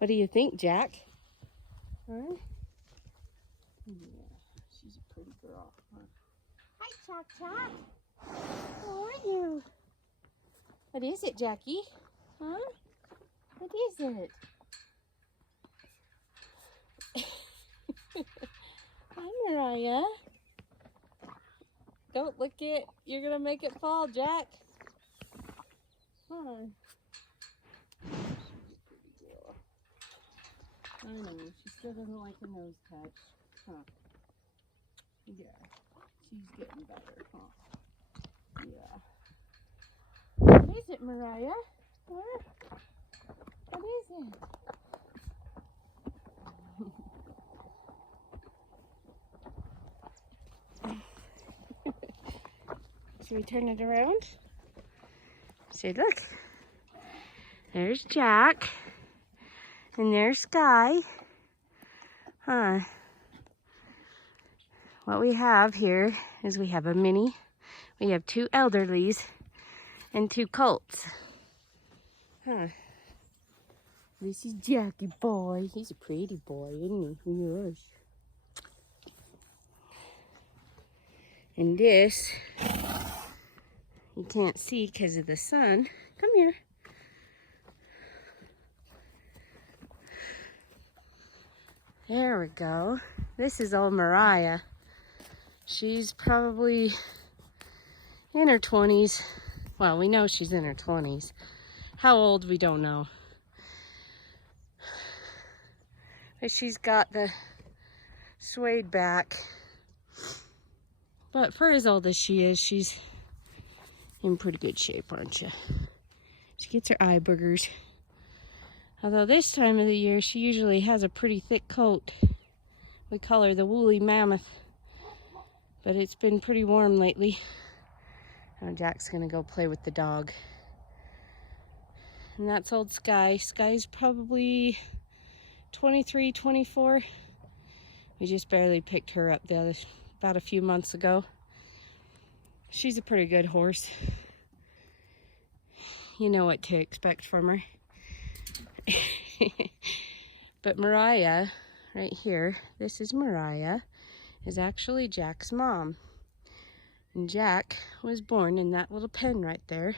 What do you think, Jack? Huh? Yeah, she's a pretty girl. Huh? Hi, Choc Choc. How are you? What is it, Jackie? Huh? What is it? Hi, Mariah. Don't lick it. You're gonna make it fall, Jack. Huh? She's a pretty girl. I know. She still doesn't like a nose touch. Huh? Yeah. She's getting better, huh? Yeah. What is it, Mariah? What? What is it? Should we turn it around? See, look. There's Jack. And there's Sky. Huh. What we have here is we have a mini. We have 2 elderlies and 2 colts. Huh. This is Jackie boy. He's a pretty boy, isn't he? Yes. And this, you can't see because of the sun. Come here. There we go. This is old Mariah. She's probably in her 20s. Well, we know she's in her 20s. How old, we don't know. But she's got the suede back. But for as old as she is, she's in pretty good shape, aren't you? She gets her eye boogers. Although this time of the year, she usually has a pretty thick coat. We call her the woolly mammoth. But it's been pretty warm lately. Now Jack's gonna go play with the dog. And that's old Sky. Sky's probably 23, 24. We just barely picked her up about a few months ago. She's a pretty good horse. You know what to expect from her. But Mariah, right here, this is Mariah, is actually Jack's mom. And Jack was born in that little pen right there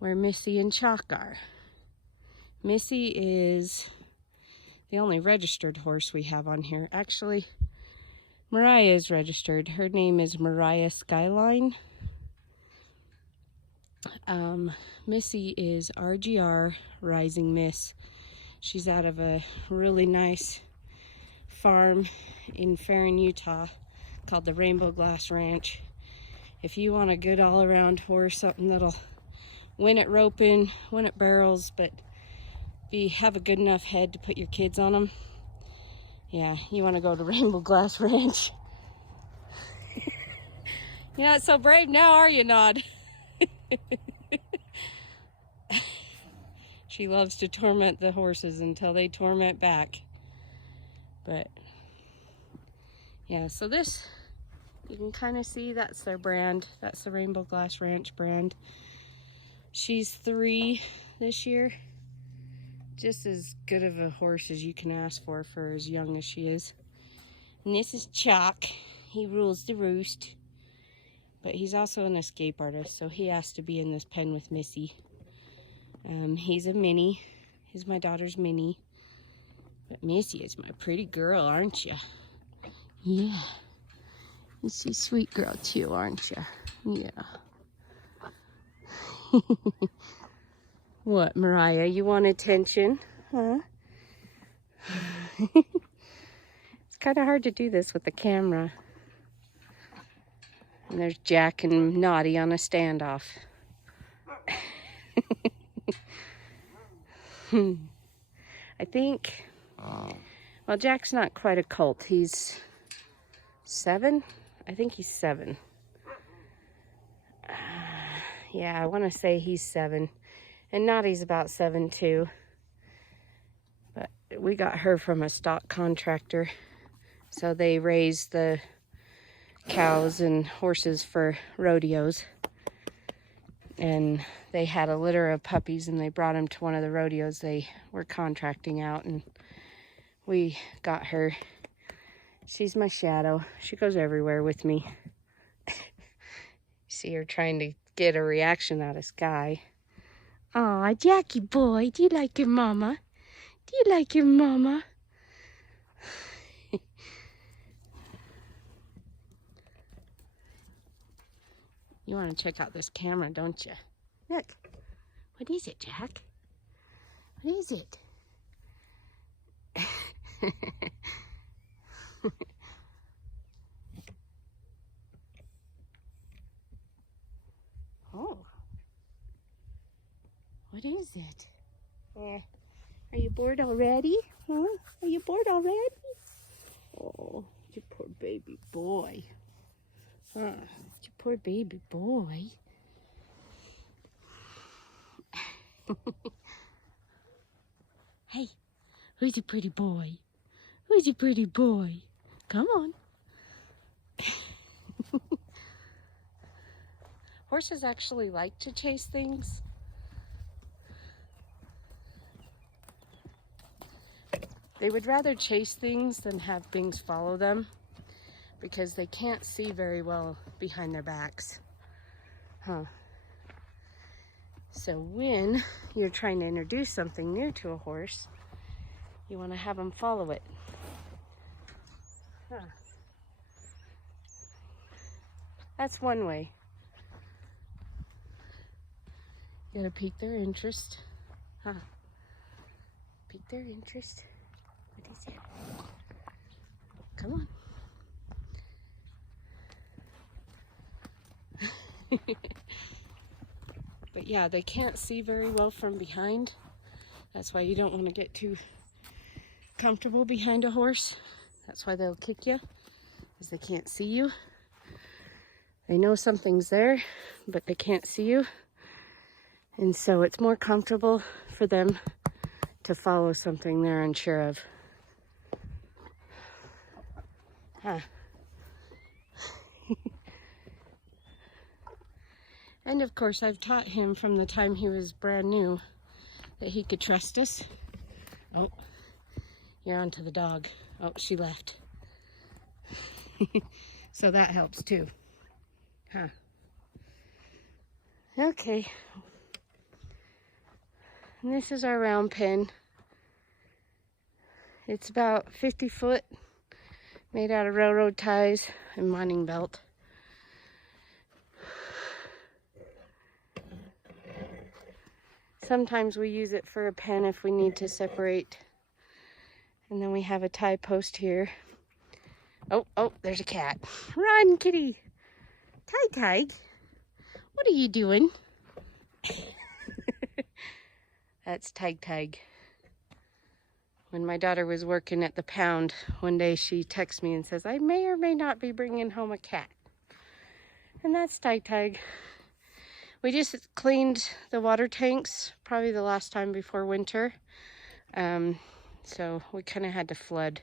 where Missy and Chalk are. Missy is the only registered horse we have on here. Actually, Mariah is registered. Her name is Mariah Skyline. Missy is RGR Rising Miss. She's out of a really nice farm in Farron, Utah called the Rainbow Glass Ranch. If you want a good all-around horse, something that'll win at roping, win at barrels, but have a good enough head to put your kids on them, yeah, you want to go to Rainbow Glass Ranch. You're not so brave now, are you, Nod? She loves to torment the horses until they torment back. But yeah, so this, you can kind of see that's their brand. That's the Rainbow Glass Ranch brand. She's 3 this year. Just as good of a horse as you can ask for as young as she is. And this is Chalk. He rules the roost. But he's also an escape artist, so he has to be in this pen with Missy. He's a mini. He's my daughter's mini. But Missy is my pretty girl, aren't you? Yeah. Missy's a sweet girl too, aren't you? Yeah. What, Mariah? You want attention? Huh? It's kind of hard to do this with the camera. And there's Jack and Naughty on a standoff. I think, well, Jack's not quite a colt. He's 7? I think he's 7. Yeah, I want to say he's 7. And Naughty's about 7 too. But we got her from a stock contractor. So they raise the cows and horses for rodeos. and they had a litter of puppies, and they brought them to one of the rodeos they were contracting out, and we got her. She's my shadow. She goes everywhere with me. See her trying to get a reaction out of Sky. Aw, Jackie boy, do you like your mama? Do you like your mama? You want to check out this camera, don't you? Look. What is it, Jack? What is it? Oh. What is it? Are you bored already? Huh? Are you bored already? Oh, you poor baby boy. Huh? You poor baby boy. Hey, who's a pretty boy? Who's a pretty boy? Come on. Horses actually like to chase things. They would rather chase things than have things follow them because they can't see very well behind their backs. Huh. So when you're trying to introduce something new to a horse, you want to have them follow it. Huh. That's one way. You gotta pique their interest. Huh. Pique their interest. What is it? Come on. But yeah, they can't see very well from behind. That's why you don't want to get too comfortable behind a horse. That's why they'll kick you, because they can't see you. They know something's there, but they can't see you. And so it's more comfortable for them to follow something they're unsure of. Huh. And of course, I've taught him from the time he was brand new that he could trust us. Oh, you're onto the dog. Oh, she left. So that helps too. Huh. Okay. And this is our round pen. It's about 50 foot, made out of railroad ties and mining belt. Sometimes we use it for a pen if we need to separate. And then we have a tie post here. Oh, there's a cat. Run, kitty. Ty. What are you doing? That's Ty. When my daughter was working at the pound, one day she texted me and says, I may or may not be bringing home a cat. And that's Ty. We just cleaned the water tanks, probably the last time before winter. So we kind of had to flood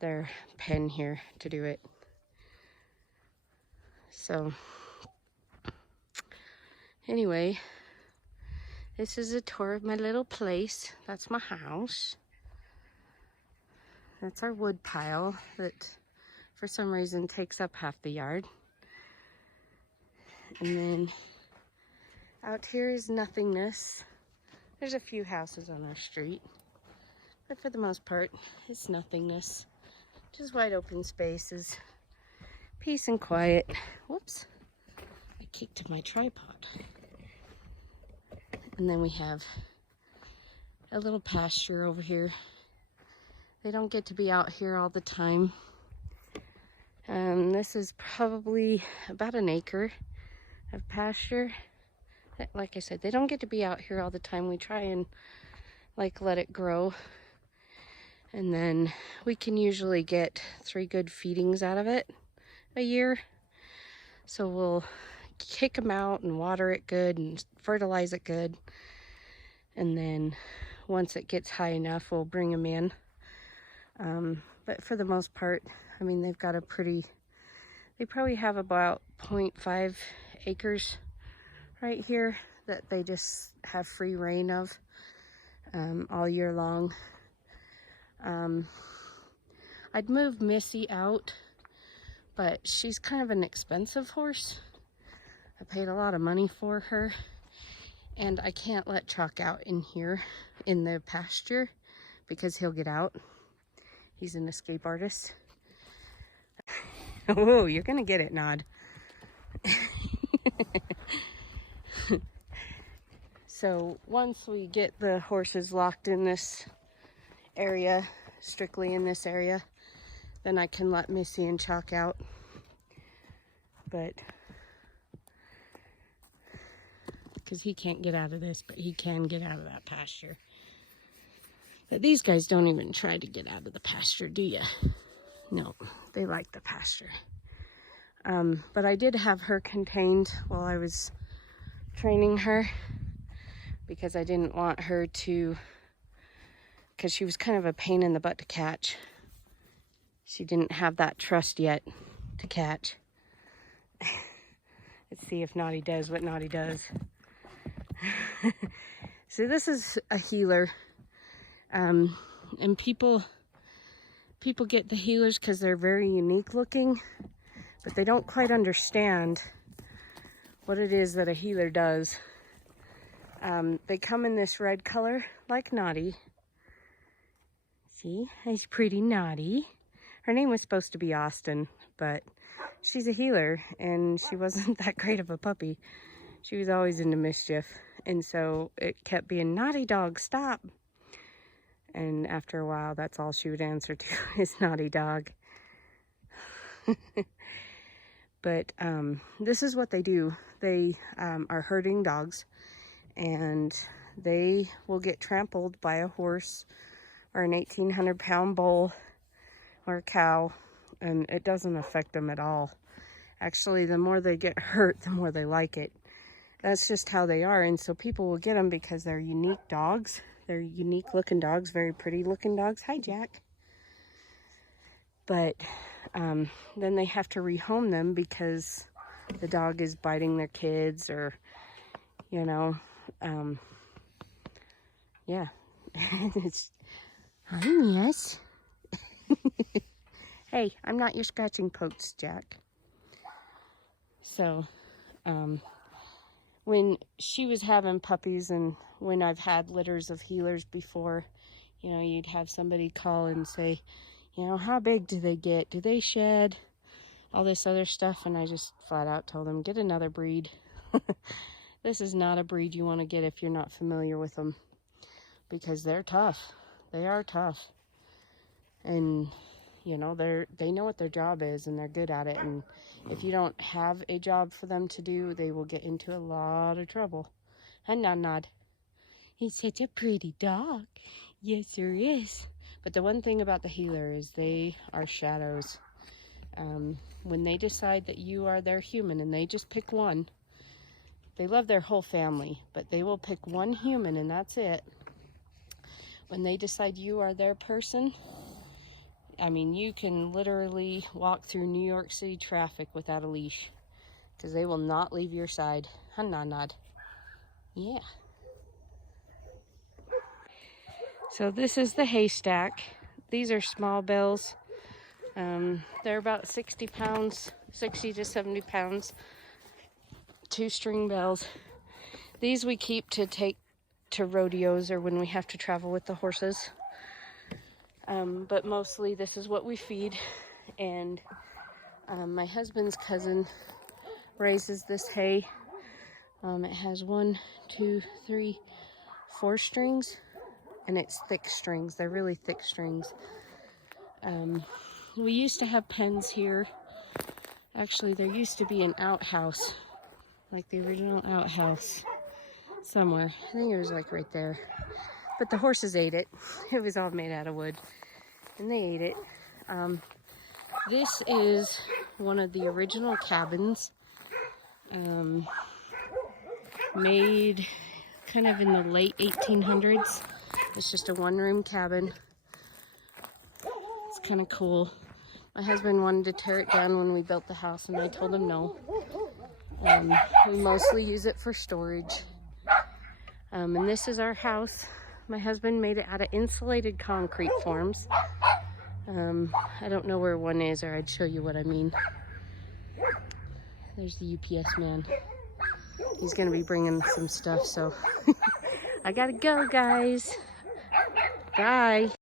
their pen here to do it. So anyway, this is a tour of my little place. That's my house. That's our wood pile that for some reason takes up half the yard. And then out here is nothingness. There's a few houses on our street, but for the most part, it's nothingness. Just wide open spaces, peace and quiet. Whoops, I kicked my tripod. And then we have a little pasture over here. They don't get to be out here all the time. This is probably about an acre of pasture. Like I said, they don't get to be out here all the time. We try and let it grow. And then we can usually get 3 good feedings out of it a year. So we'll kick them out and water it good and fertilize it good. And then once it gets high enough, we'll bring them in. But for the most part, I mean, they've got they probably have about 0.5 acres right here that they just have free reign of all year long. I'd move Missy out, but she's kind of an expensive horse. I paid a lot of money for her, and I can't let Chalk out in here in the pasture because he'll get out. He's an escape artist. Oh, you're gonna get it, Nod. So once we get the horses locked in this area, strictly in this area, then I can let Missy and Chalk out. But because he can't get out of this, but he can get out of that pasture. But these guys don't even try to get out of the pasture, do ya? No, they like the pasture. But I did have her contained while I was training her because I didn't want her to, because she was kind of a pain in the butt to catch. She didn't have that trust yet to catch. Let's see if Naughty does what Naughty does. So this is a healer. And people get the healers because they're very unique looking, but they don't quite understand what it is that a healer does. They come in this red color like Naughty. See, he's pretty Naughty. Her name was supposed to be Austin, but she's a healer and she wasn't that great of a puppy. She was always into mischief, and so it kept being, Naughty dog, stop. And after a while, that's all she would answer to is Naughty dog. But this is what they do. They are herding dogs, and they will get trampled by a horse or an 1,800-pound bull or a cow, and it doesn't affect them at all. Actually, the more they get hurt, the more they like it. That's just how they are, and so people will get them because they're unique dogs. They're unique looking dogs, very pretty looking dogs. Hi, Jack. But then they have to rehome them because the dog is biting their kids, or, you know, yeah. It's, yes. Hey, I'm not your scratching post, Jack. So, when she was having puppies, and when I've had litters of healers before, you know, you'd have somebody call and say, you know, how big do they get? Do they shed? All this other stuff. And I just flat out told them, get another breed. This is not a breed you want to get if you're not familiar with them, because they're tough. They are tough. And, you know, they know what their job is, and they're good at it. And if you don't have a job for them to do, they will get into a lot of trouble. And Nod. He's such a pretty dog. Yes, there is. But the one thing about the healer is they are shadows. When they decide that you are their human and they just pick one, they love their whole family, but they will pick one human and that's it. When they decide you are their person, I mean, you can literally walk through New York City traffic without a leash, because they will not leave your side. Nod. Yeah. So this is the haystack. These are small bells. They're about 60 pounds, 60 to 70 pounds. 2-string bells. These we keep to take to rodeos or when we have to travel with the horses. But mostly this is what we feed. And my husband's cousin raises this hay. It has 1, 2, 3, 4 strings, and it's thick strings. They're really thick strings. We used to have pens here. Actually, there used to be an outhouse, like the original outhouse somewhere. I think it was like right there. But the horses ate it. It was all made out of wood, and they ate it. This is one of the original cabins, made kind of in the late 1800s. It's just a one-room cabin. It's kind of cool. My husband wanted to tear it down when we built the house, and I told him no. We mostly use it for storage. And this is our house. My husband made it out of insulated concrete forms. I don't know where one is, or I'd show you what I mean. There's the UPS man. He's gonna be bringing some stuff, so I gotta go, guys. Bye.